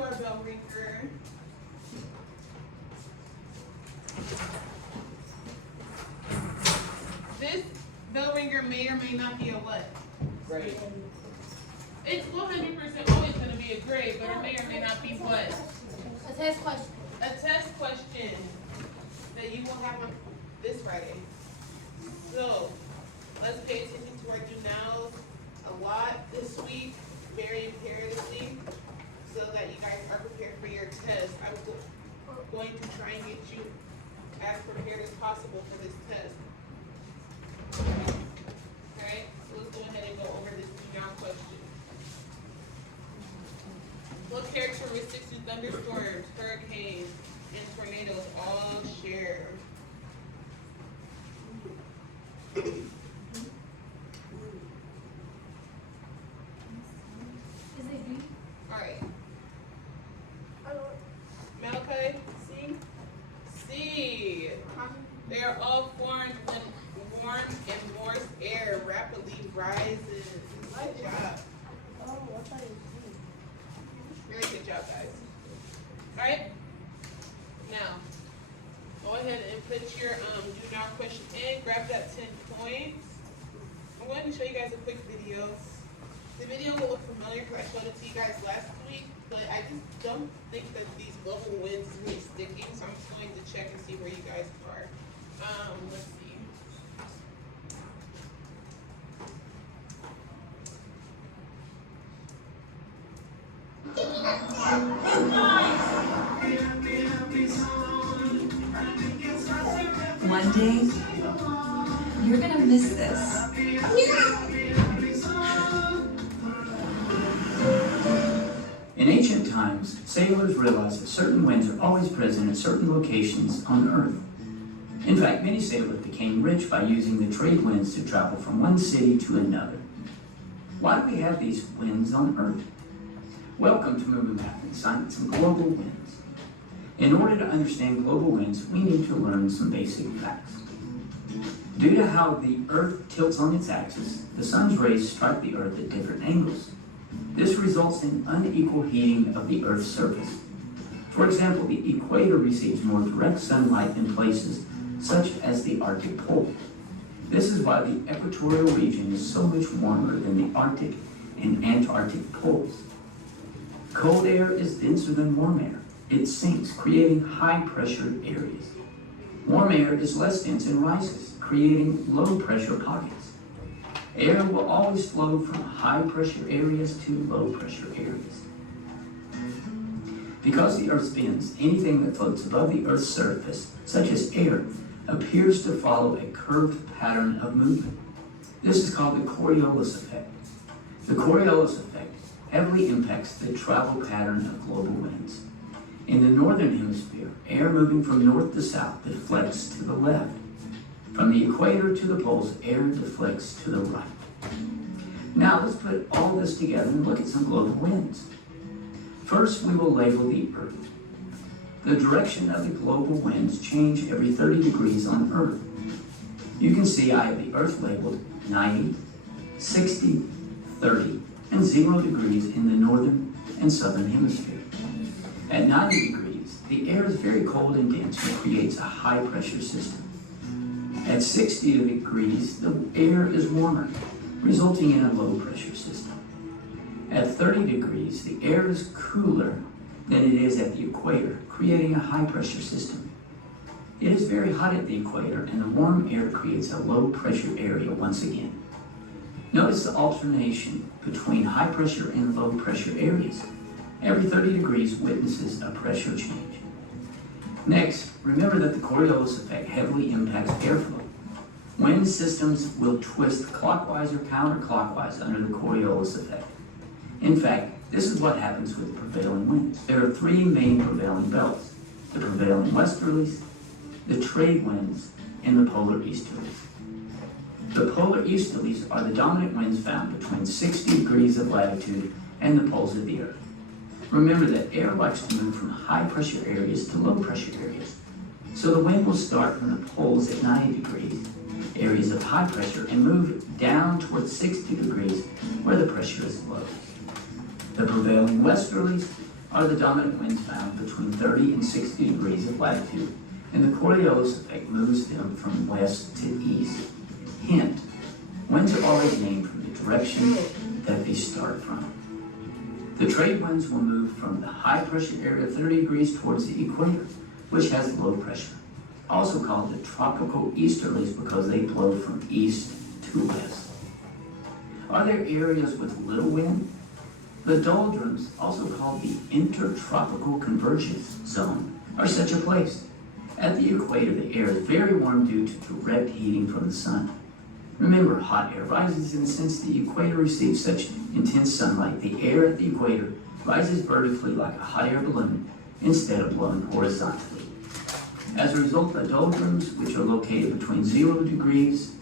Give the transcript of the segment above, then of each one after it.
to our bell ringer. This bell ringer may or may not be a what? Grade. It's 100% always going to be a grade, but it may or may not be what? A test question. A test question that you will have on this Friday. So, let's pay attention to our do nows a lot this week, very imperatively, so that you guys are prepared for your test. I'm going to try and get you as prepared as possible for this test. Alright, so let's go ahead and go over this do now question. What characteristics do thunderstorms, hurricanes, and tornadoes all share? Is it B? Alright. Malachi? C? C. They are all formed when warm and moist air rapidly rises. Good job. Oh, I thought it was Very good job, guys. Alright? Now, go ahead and put your do now question in. Grab that 10 points. I'm going to show you guys a quick video. The video will look familiar because I showed it to you guys last week, but I just don't think that these global winds is really sticking, so I'm just going to check and see where you guys are. Let's see. One day, you're gonna miss this. In ancient times, sailors realized that certain winds are always present at certain locations on Earth. In fact, many sailors became rich by using the trade winds to travel from one city to another. Why do we have these winds on Earth? Welcome to Moving Mapping Science and Global Winds. In order to understand global winds, we need to learn some basic facts. Due to how the Earth tilts on its axis, the sun's rays strike the Earth at different angles. This results in unequal heating of the Earth's surface. For example, the equator receives more direct sunlight in places such as the Arctic Pole. This is why the equatorial region is so much warmer than the Arctic and Antarctic poles. Cold air is denser than warm air. It sinks, creating high-pressure areas. Warm air is less dense and rises, creating low-pressure pockets. Air will always flow from high-pressure areas to low-pressure areas. Because the Earth spins, anything that floats above the Earth's surface, such as air, appears to follow a curved pattern of movement. This is called the Coriolis effect. The Coriolis effect heavily impacts the travel pattern of global winds. In the northern hemisphere, air moving from north to south deflects to the left. From the equator to the poles, air deflects to the right. Now let's put all this together and look at some global winds. First, we will label the Earth. The direction of the global winds change every 30 degrees on Earth. You can see I have the Earth labeled 90, 60, 30, and 0 degrees in the northern and southern hemisphere. At 90 degrees, the air is very cold and dense and creates a high-pressure system. At 60 degrees, the air is warmer, resulting in a low-pressure system. At 30 degrees, the air is cooler than it is at the equator, creating a high-pressure system. It is very hot at the equator, and the warm air creates a low-pressure area once again. Notice the alternation between high-pressure and low-pressure areas. Every 30 degrees witnesses a pressure change. Next, remember that the Coriolis effect heavily impacts airflow. Wind systems will twist clockwise or counterclockwise under the Coriolis effect. In fact, this is what happens with the prevailing winds. There are three main prevailing belts: the prevailing westerlies, the trade winds, and the polar easterlies. The polar easterlies are the dominant winds found between 60 degrees of latitude and the poles of the Earth. Remember that air likes to move from high-pressure areas to low-pressure areas. So the wind will start from the poles at 90 degrees, areas of high pressure, and move down towards 60 degrees where the pressure is low. The prevailing westerlies are the dominant winds found between 30 and 60 degrees of latitude, and the Coriolis effect moves them from west to east. Hint, winds are always named from the direction that they start from. The trade winds will move from the high pressure area 30 degrees towards the equator, which has low pressure, also called the tropical easterlies because they blow from east to west. Are there areas with little wind? The doldrums, also called the intertropical convergence zone, are such a place. At the equator, the air is very warm due to direct heating from the sun. Remember, hot air rises, and since the equator receives such intense sunlight, the air at the equator rises vertically like a hot air balloon instead of blowing horizontally. As a result, the doldrums, which are located between 0 degrees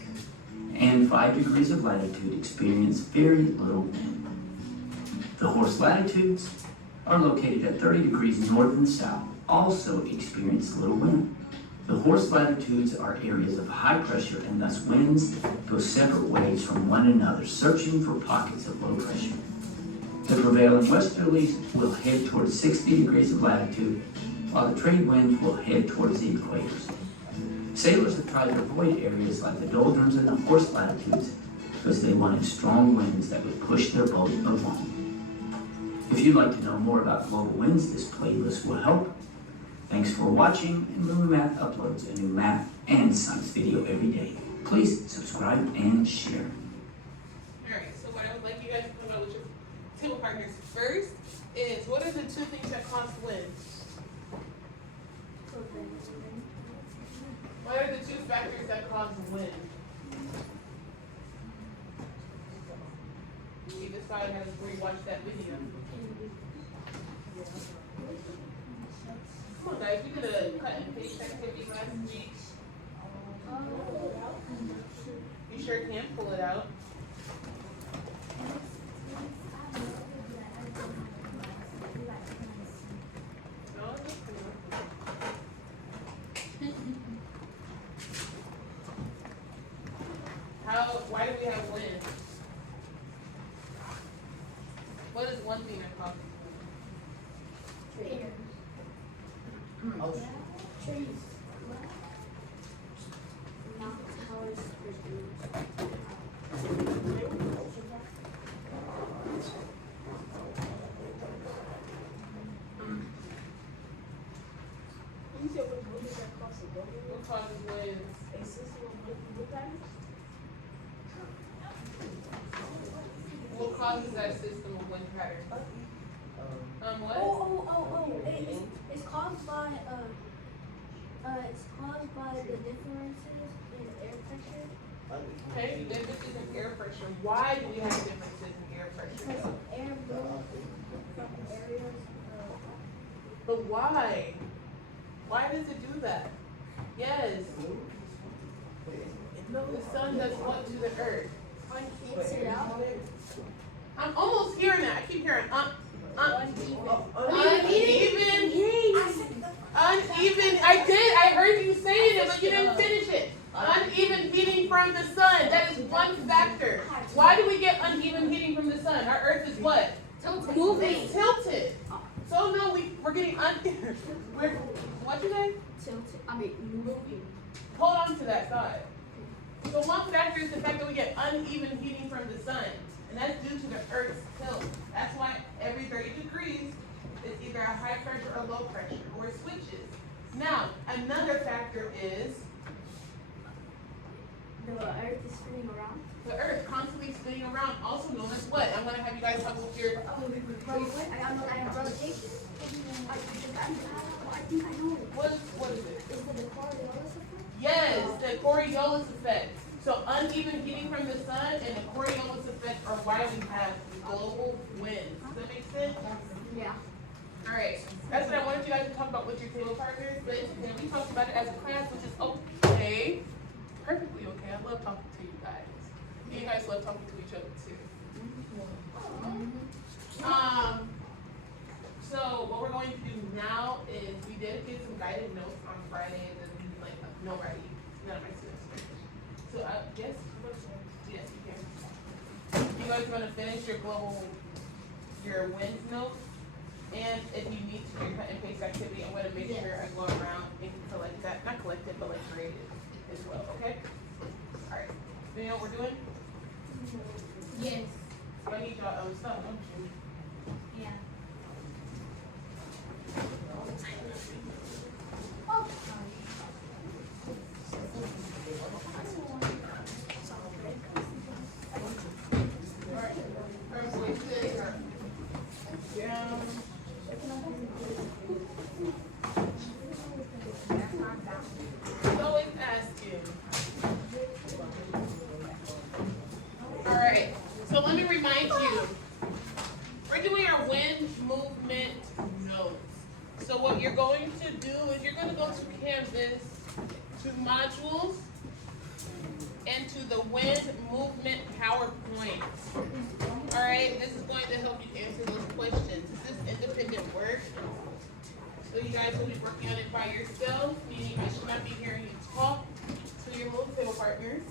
and 5 degrees of latitude, experience very little wind. The horse latitudes are located at 30 degrees north and south, also experience little wind. The horse latitudes are areas of high pressure, and thus winds go separate ways from one another, searching for pockets of low pressure. The prevailing westerlies will head towards 60 degrees of latitude, while the trade winds will head towards the equators. Sailors have tried to avoid areas like the doldrums and the horse latitudes because they wanted strong winds that would push their boat along. If you'd like to know more about global winds, this playlist will help. Thanks for watching, and Moon Math uploads a new math and science video every day. Please subscribe and share. Alright, so what I would like you guys to come up with your table partners first is, what are the two things that cause wind? What are the two factors that cause wind? You decide how to rewatch that video. Come on guys, we did a cut and paste activity last week. You sure can pull it out. No, it's cool. Why do we have wind? What is one thing that causes wind? Trees. What causes wind? What causes that system of wind patterns? What? It's caused by the differences in air pressure. Okay, differences in air pressure. Why do we have differences in air pressure? Because air moves from areas. But why? Why does it do that? Yes. No, the sun does what to the earth? Hits it out. I'm almost hearing that. I keep hearing uneven. I heard you saying it, but you didn't finish it. Uneven heating from the sun. That is one factor. Why do we get uneven heating from the sun? Our earth is what? Tilted. Moving. It's tilted. So no, we're getting we're what you say? Tilted. Moving. Hold on to that thought. So one factor is the fact that we get uneven heating from the sun. And that's due to the Earth's tilt. That's why every 30 degrees is either a high pressure or low pressure, or it switches. Now, another factor is The Earth is spinning around. the Earth constantly spinning around, also known as what? I'm going to have you guys help with your I have rotation. I think I know it. what is it? Is it the Coriolis effect? Yes, the Coriolis effect. So uneven heating from the sun and the Coriolis effect are why we have global winds. Does that make sense? Yeah. Alright, that's what I wanted you guys to talk about with your table partners, but then we talked about it as a class, which is okay. Perfectly okay. I love talking to you guys. You guys love talking to each other too. So what we're going to do now is we did get some guided notes on Friday, and then like no writing. None of my students finished. So yes, you can. You guys gonna finish your winds notes? And if you need to do your cut and paste activity, I'm gonna make sure I go around and collect that, not collect it, but like grade it as well, okay? Alright, do you know what we're doing? Yes. So I need y'all, stop, don't you? Yeah. Alright, everybody sit down. Always asking. Alright, so let me remind you, we're doing our wind movement notes. So what you're going to do is you're gonna go to Canvas, to modules, and to the wind movement PowerPoint. Alright, this is going to help you answer those questions. This is independent work. So you guys will be working on it by yourself, meaning I should not be hearing you talk to your move table partners.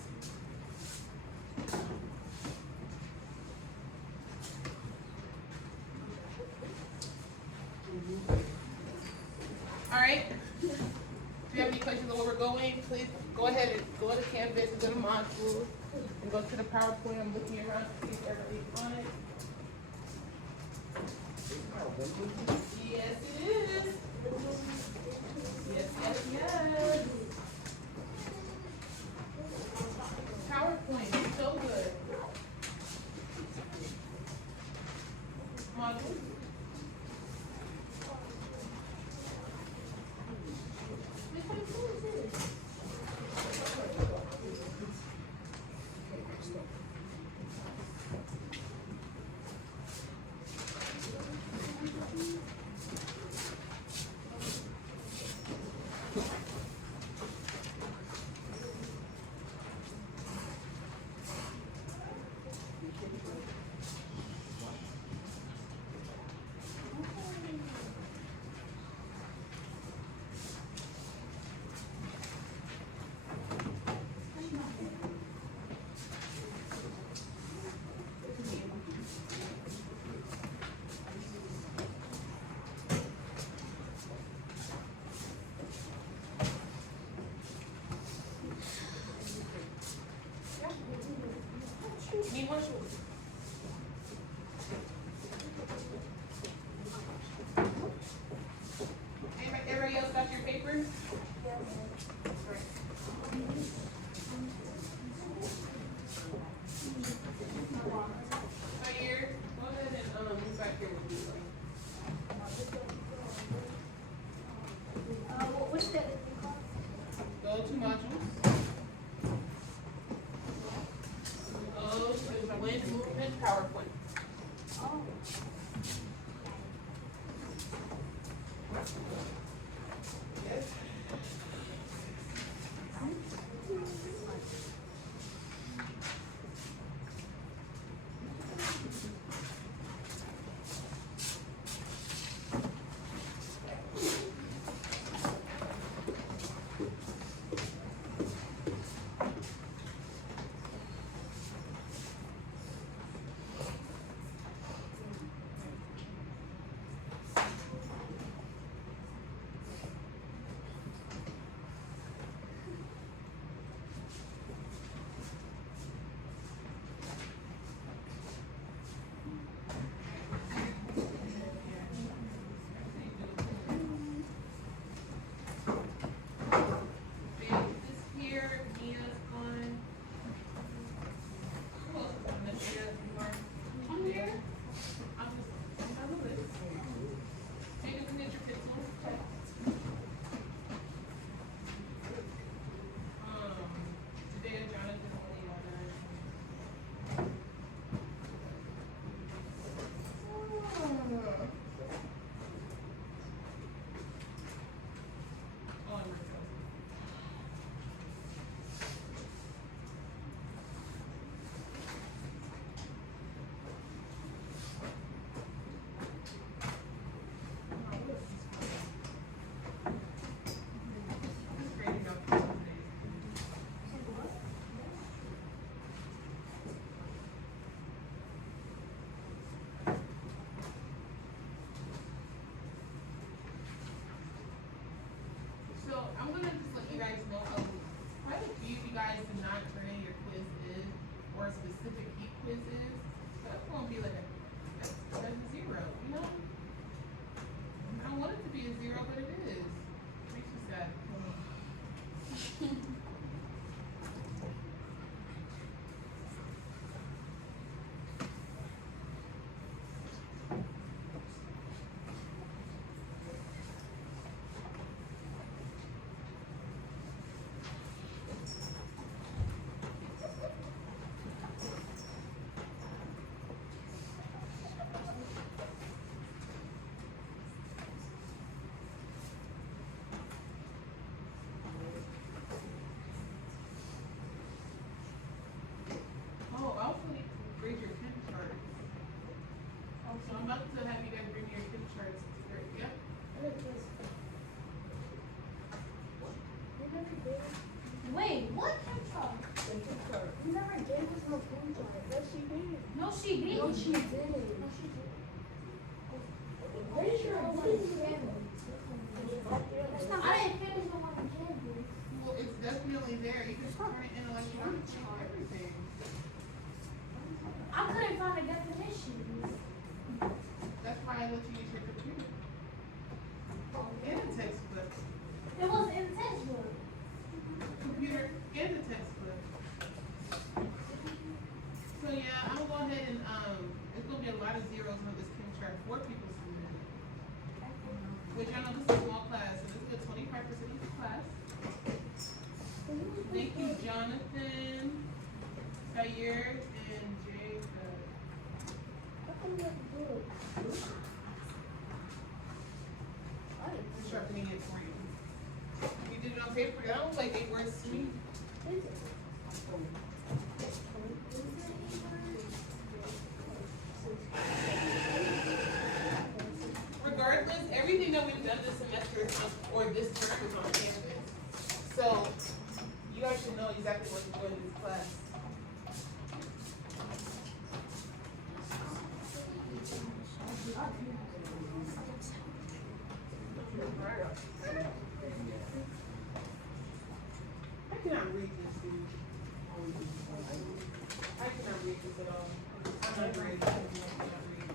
Alright, if you have any questions on where we're going, please go ahead and go to Canvas and go to modules and go to the PowerPoint. I'm looking around to see if everybody's on it. Yes, it is. Yes, yes, yes. PowerPoint is so good. Modules. Need more shoes. Everybody else got your papers? Right here, go ahead and move back here with me. What's the? Go to modules. Go to the wind movement PowerPoint. Oh. Yes. So I'm about to have you guys bring your pin charts to grade, yeah? Wait, what control? You never gave us no pin chart. Yes, she did. No, she didn't. No, she didn't. No, she didn't. Pretty sure I did. That's not. I didn't finish the one in Canvas. Well, it's definitely there. You can turn it in electronically and everything. I couldn't find a definition. That's why I let you use your computer. And a textbook. It was in the textbook. Computer and a textbook. So yeah, I'm gonna go ahead and, it's gonna be a lot of zeros on this pin chart for people's students. Which I know this is a small class, so this is a 25% of the class. Thank you, Jonathan, Sayer, and Jacob. How come you have to do it? I'm sharpening it for you. We did it on paper, that was like 8 words to me. Is it? Regardless, everything that we've done this semester is on, or this term is on Canvas. So, you guys should know exactly what to do in this class. I cannot read this, dude. I cannot read this at all. I'm not great. I cannot read.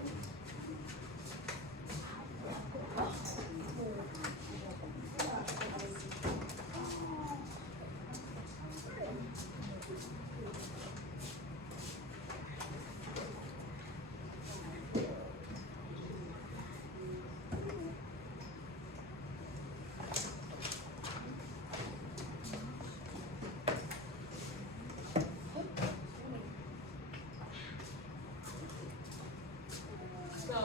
So,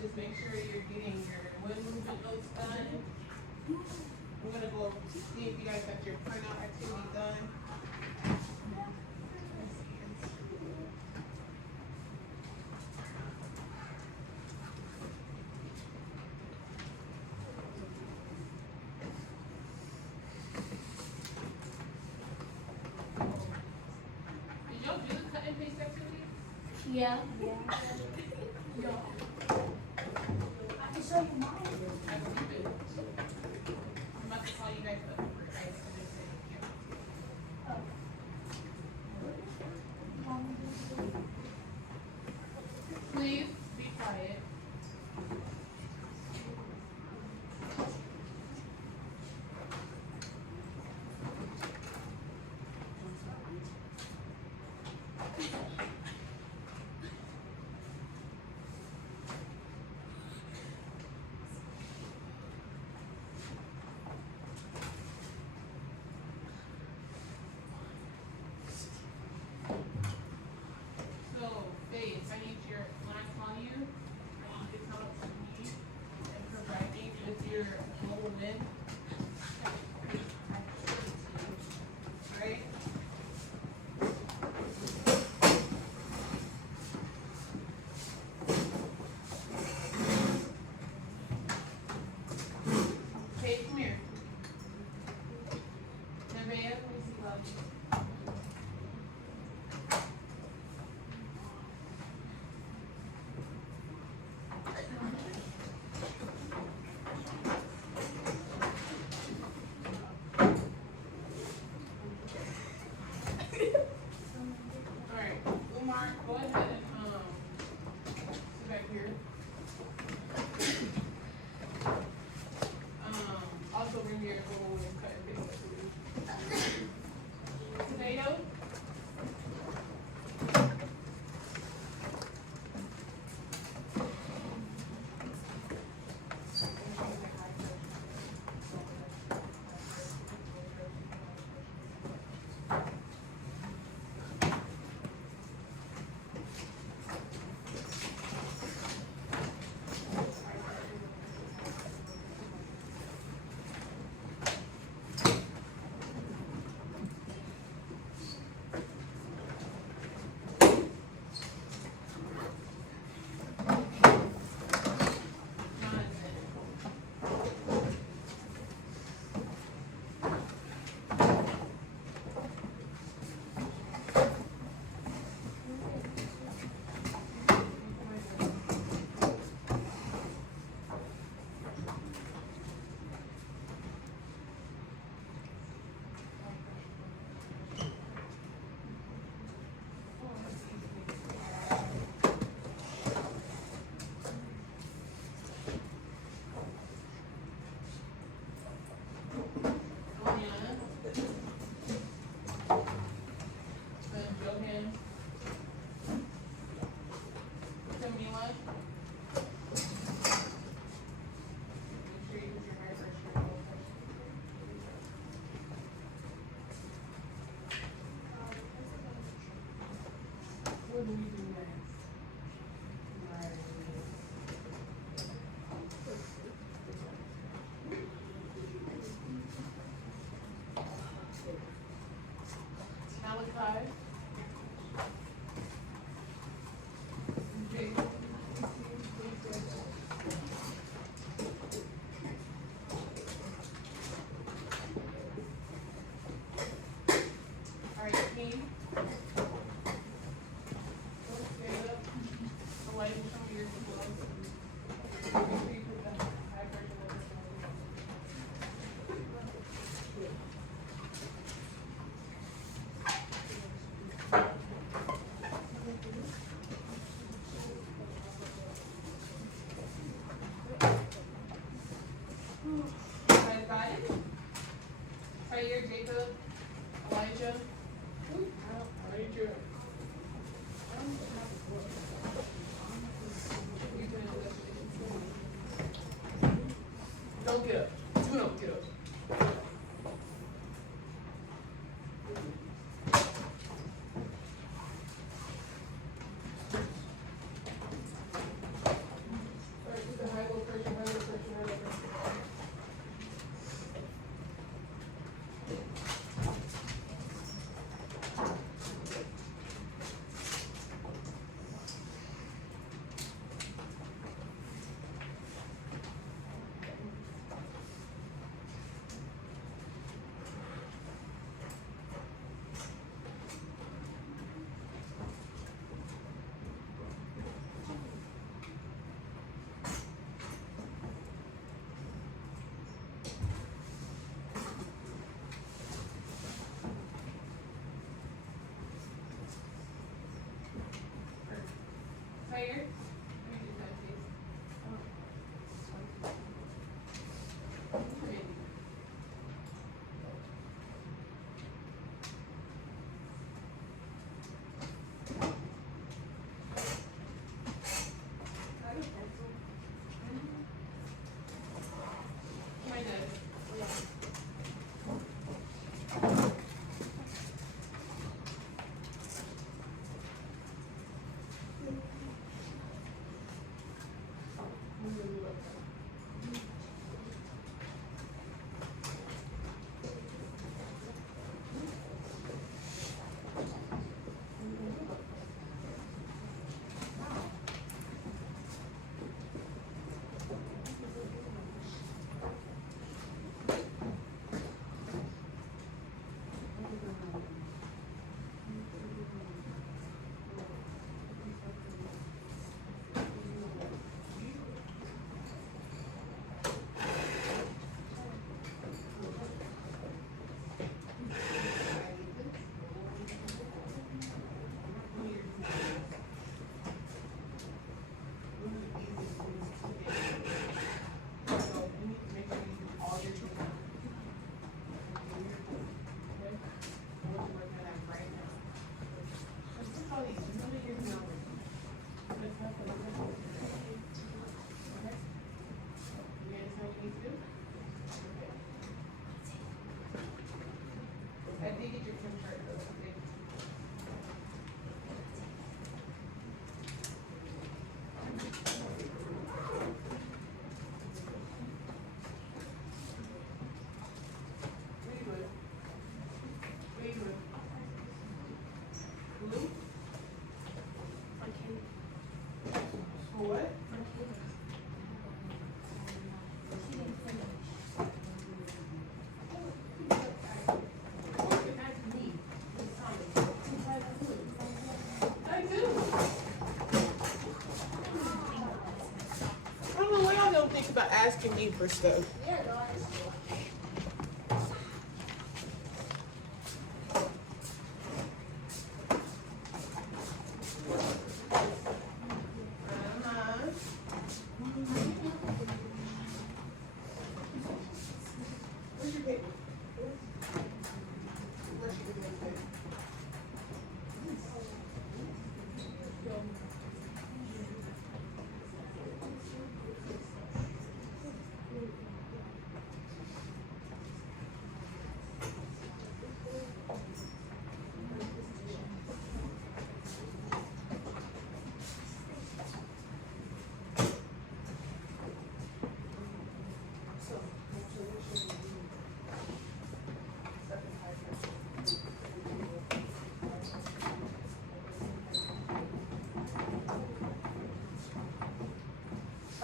just make sure you're getting your wind movement notes done. We're gonna go see if you guys got your printout activity done. Did y'all do the cut and paste activity? Yeah. I can show you mine. I believe it. I'm about to call you guys up for guys to just say, yeah. Please be quiet. So, Faith, I need your, when I call you, I need you to come up to me and provide me with your global win. Right? Faith, come here. Nevaeh, let me see love. Alright, Umar, go ahead and, sit back here. Also bring your little cut and paste activity. Tomato? what? Make sure you use your high pressure and low pressure. What do we do next? Right. Malachi. Jacob. All right, King. Stand up. Elijah, show me your gloves. Make sure you put the high pressure on this one. Guys, got it? Right here, Jacob, Elijah. Elijah. Don't get up. Do not get up. Alright, put the high low pressure, high low pressure, high low pressure. Tired? Let me do that, please. Ready. My nose. I think it's your concern though. Blue? For what? I do. I don't know why y'all don't think about asking me for stuff. Where's your paper? Where's your paper?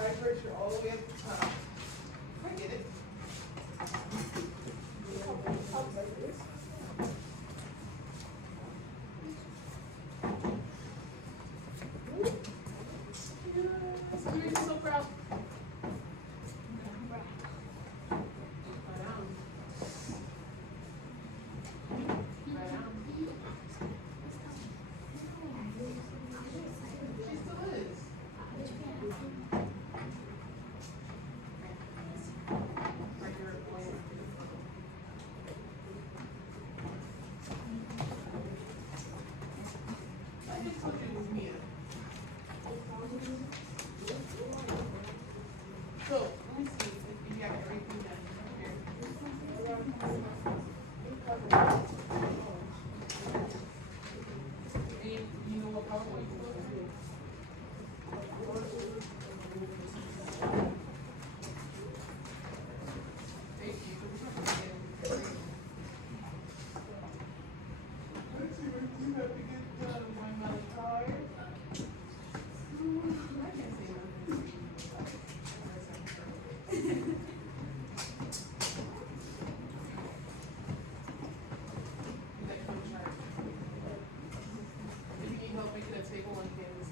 high pressure all the way at the top. I get it. So you're so proud. So, let me see if you got everything done here. And you know what PowerPoint you want to do? Thank you. Let's see what you have to get done, my Malachi. I can't say nothing. If you need help making a table on Canvas.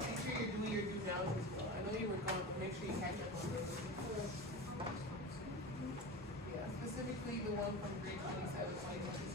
Make sure you're doing your due nows as well. I know you were gone, but make sure you catch up on those. Yeah, specifically the one from grade 27, 2026.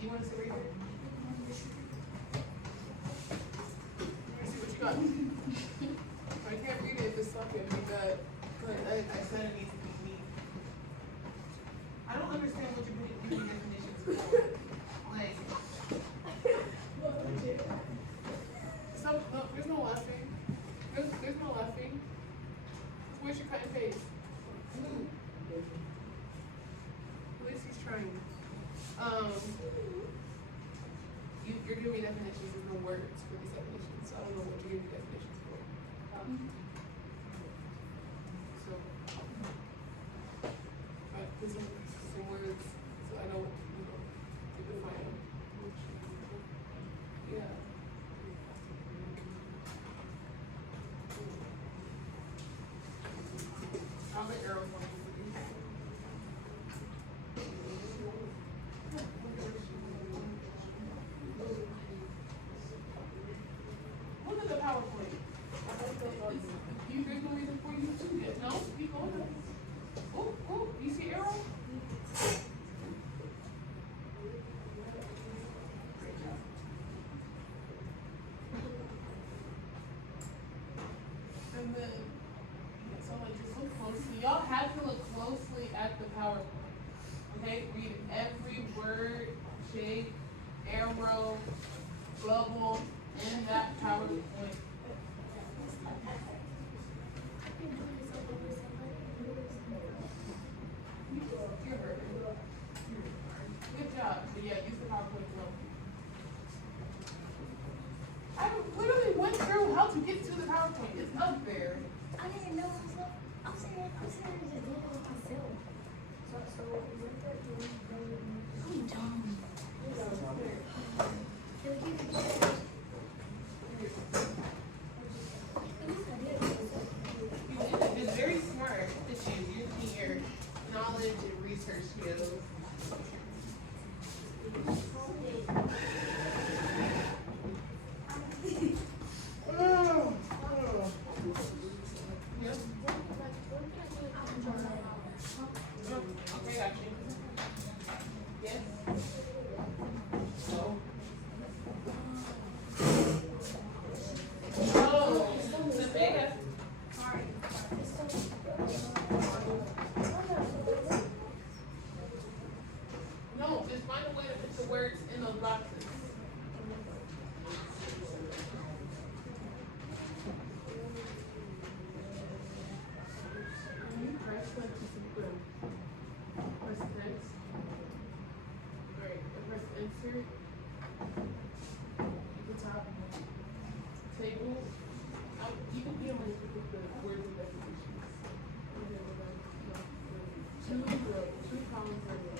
You wanna sit right here? Let me see what you got. I can't read it if it's stuck in me, but I said it needs to be neat. I don't understand what you're using definitions for. Like. No, there's no laughing. There's no laughing. Where's your cut and paste? At least he's trying. you're giving me definitions of the words for these definitions, so I don't know what you're giving me definitions for. So, I put some words, so I don't, to define them. Yeah. I'll make arrow for you. Look at the PowerPoint. You guys gonna read it for you too? Yeah. No, keep going. Oh, you see arrow? Great job. And then, so like just look closely. Y'all have to look closely at the PowerPoint. Okay, read every word, shape, arrow, bubble in that PowerPoint. You're hurt. Good job. But yeah, use the PowerPoint flow. I literally went through how to get to the PowerPoint. It's up there. I didn't know myself. I'm saying just doing it with myself. So I'm dumb. It's very smart that you're using your knowledge and research skills. Yep. Okay, got you. Yes. Oh, Samantha. No, just find a way to put the words in those boxes. Press text. Great. Press insert. At the top. Table. You can be able to put the words and definitions. Two columns are there.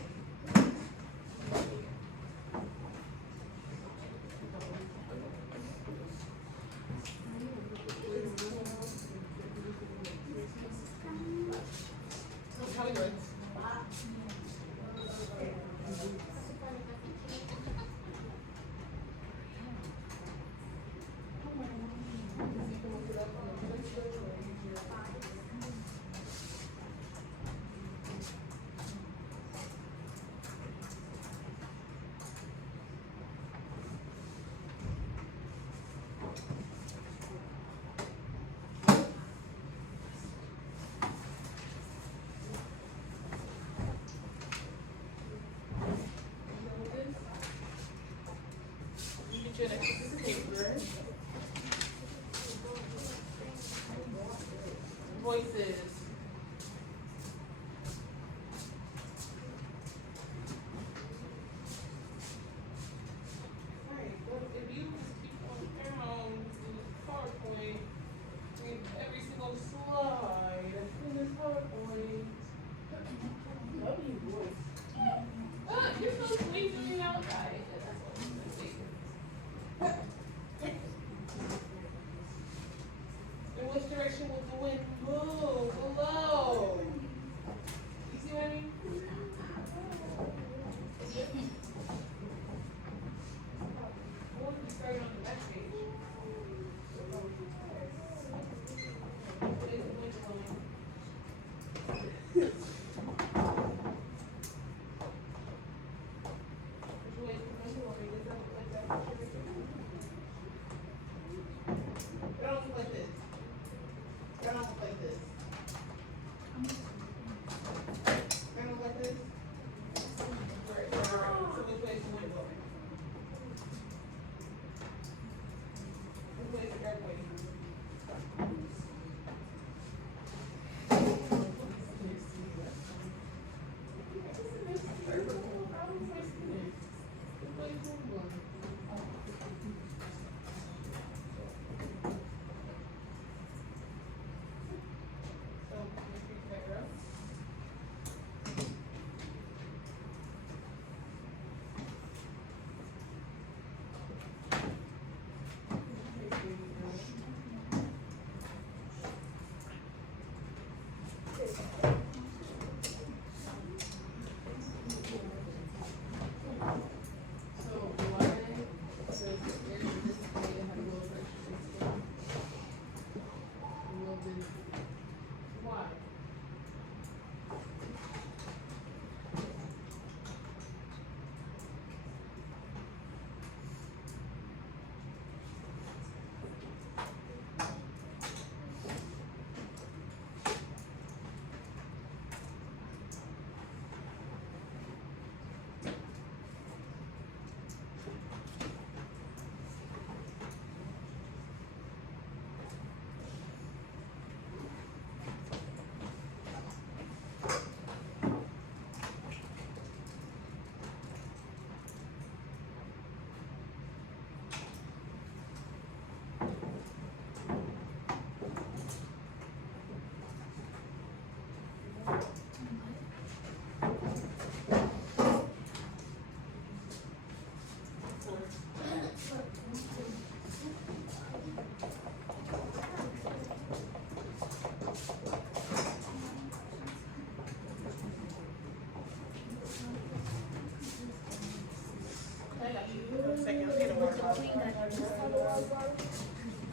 I got you. For a second, I'll get a water bottle.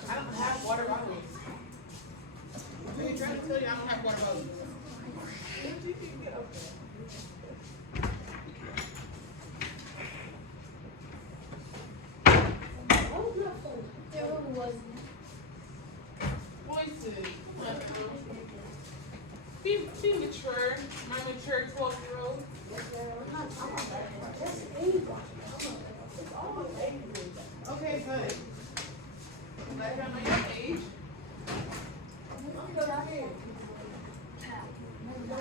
I don't have water bottles. I'm trying to tell you I don't have water bottles. Voices. Be mature. My mature 12-year-old. Okay, good. Let her know your age.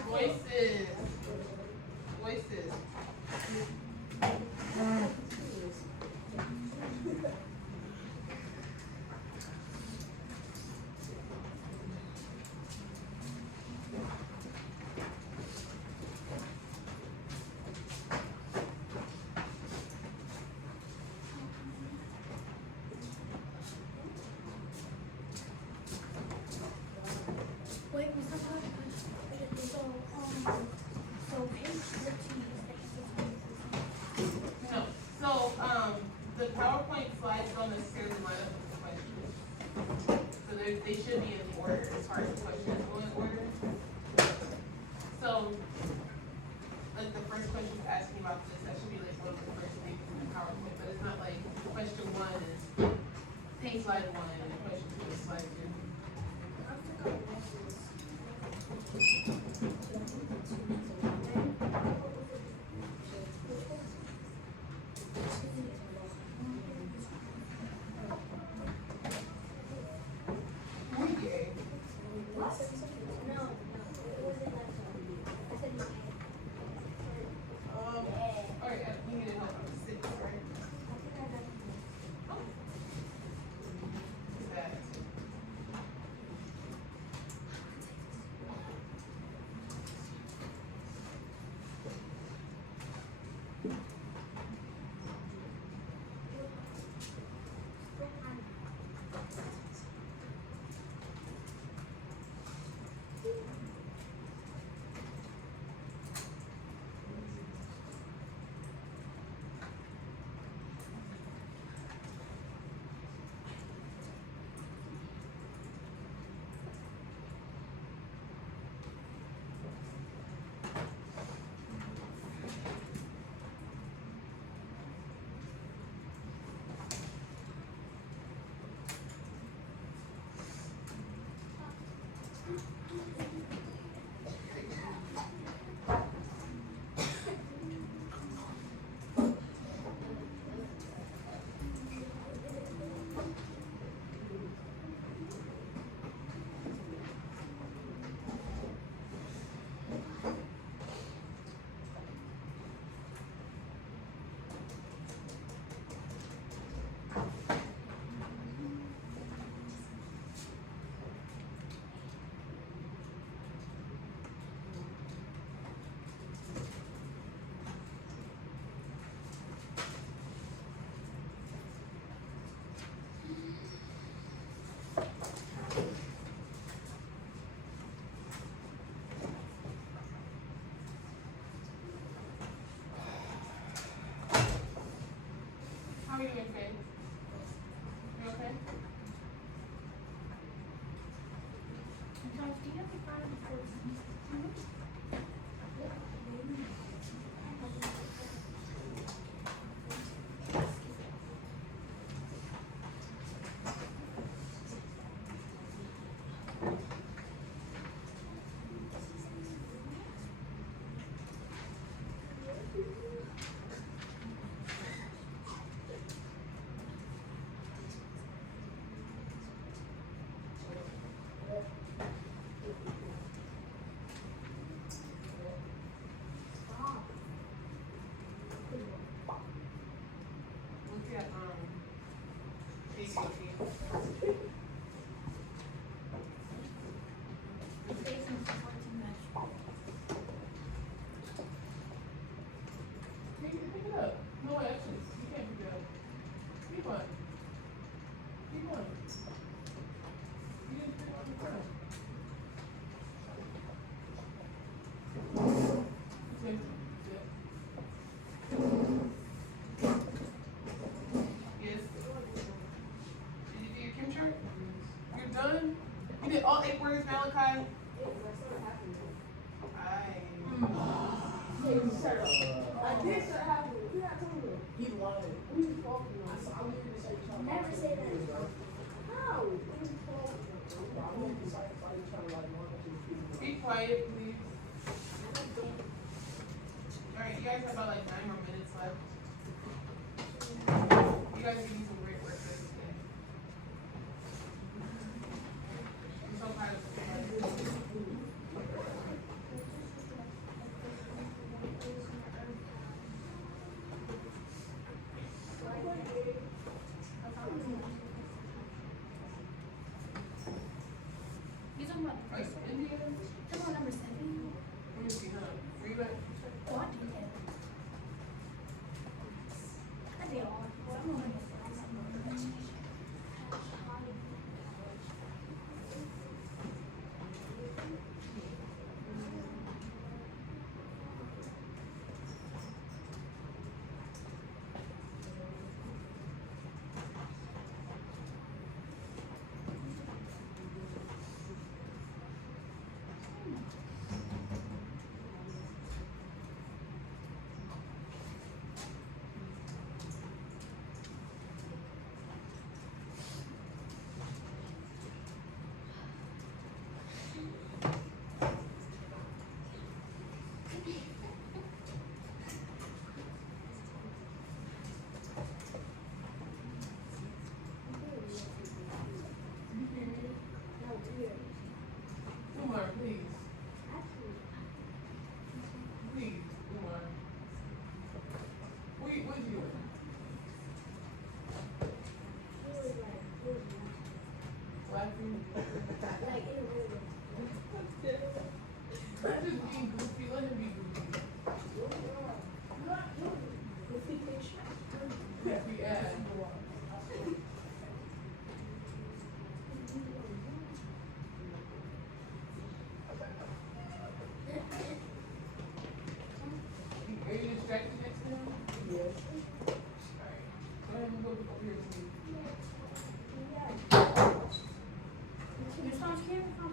Voices. Voices. Wait, we still have so page 14 No. So, the PowerPoint slides don't necessarily line up with the questions. So they should be in order as far as the questions go in order. So, like the first question asking about this, that should be like one of the first things in the PowerPoint, but it's not like question 1 is slide 1 and then question 2 is slide 2. Alright, we need to help with 6, right? Is that? How are you doing, Faith? You okay? Guys, do you have the Friday the 14th? Never say that. Be quiet, please. Alright, you guys have about like 9 more minutes left. You guys are doing some great work this day. I'm so proud of you. You talking about Right, India? come on, number 7? Let me see, huh? Read it. Oh, I do that. I did all. Well, I'm gonna Umar, please. Please, Umar. What you doing? Laughing? I'm just being goofy. Let him be goofy. Goofy ass. Are you distracted next to him? Yes. Alright. Go ahead and go over here with me. Your phone's camera?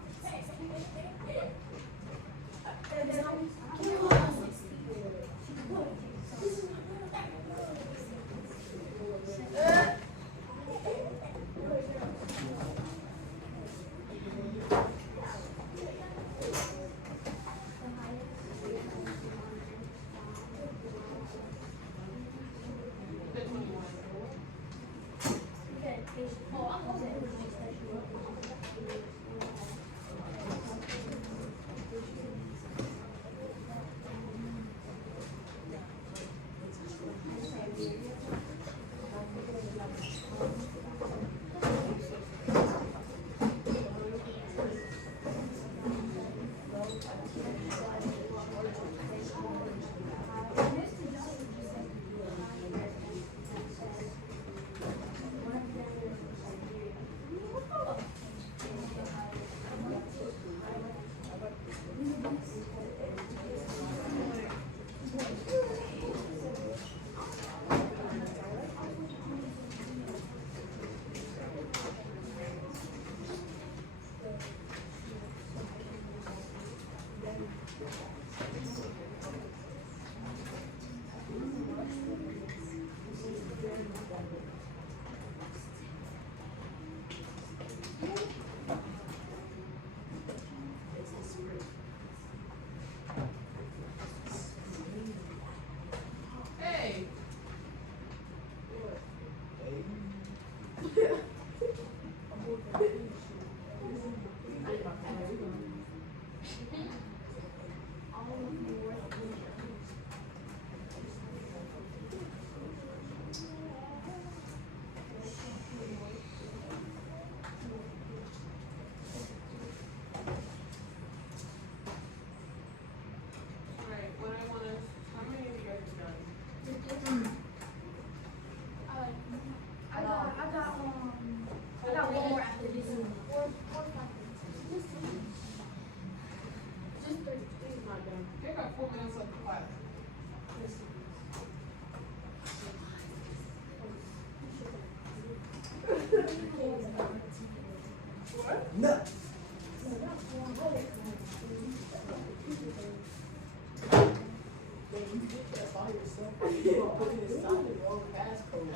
by yourself, or you gonna put in the wrong passcode.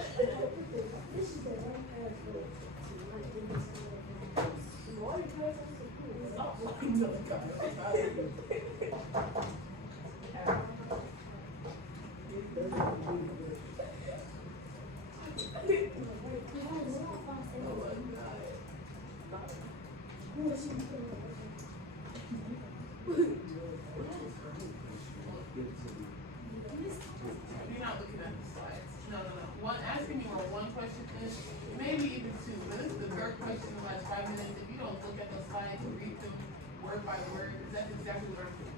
This is the wrong password. Why you guys have to do this? Oh, no, God, I'm out of here. You're not looking at the slides. No. One, asking me where one question is, maybe even two, but this is the third question in the last 5 minutes. If you don't look at those slides and read them word by word, that's exactly what I'm doing.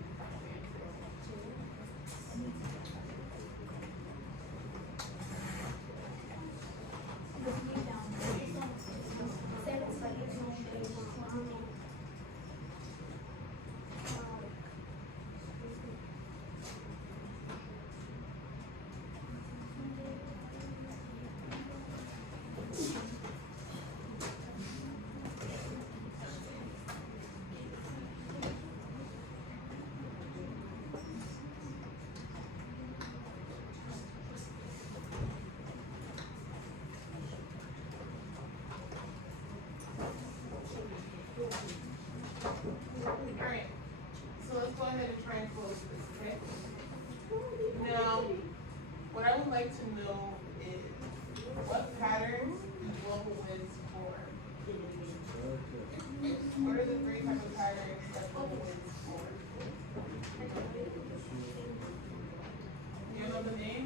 Alright, so let's go ahead and try and close this, okay? Now, what I would like to know is what patterns do global winds form? What are the three types of patterns that global winds form? You know the name?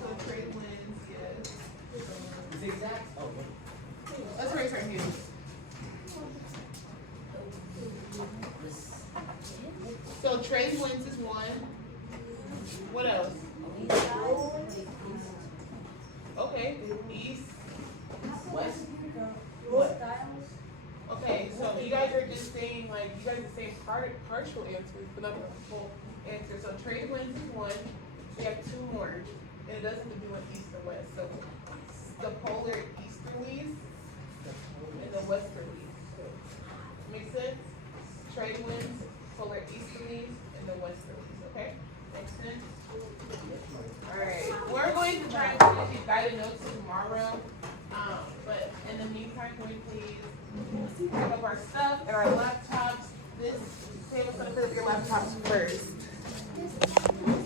So trade winds, yes. Zigzag? Oh, Let's raise right here. So trade winds is one. What else? Okay, east. west? Okay, so you guys are just saying like you guys are saying partial answers, but not the full answer. So trade winds is one. We have two more, and it doesn't have to do with east or west. So the polar easterlies and the westerlies. Make sense? Trade winds, polar easterlies, and the westerlies. Okay, makes sense. All right, we're going to try and finish these guided notes tomorrow. But in the meantime, can we please pick up our stuff and our laptops?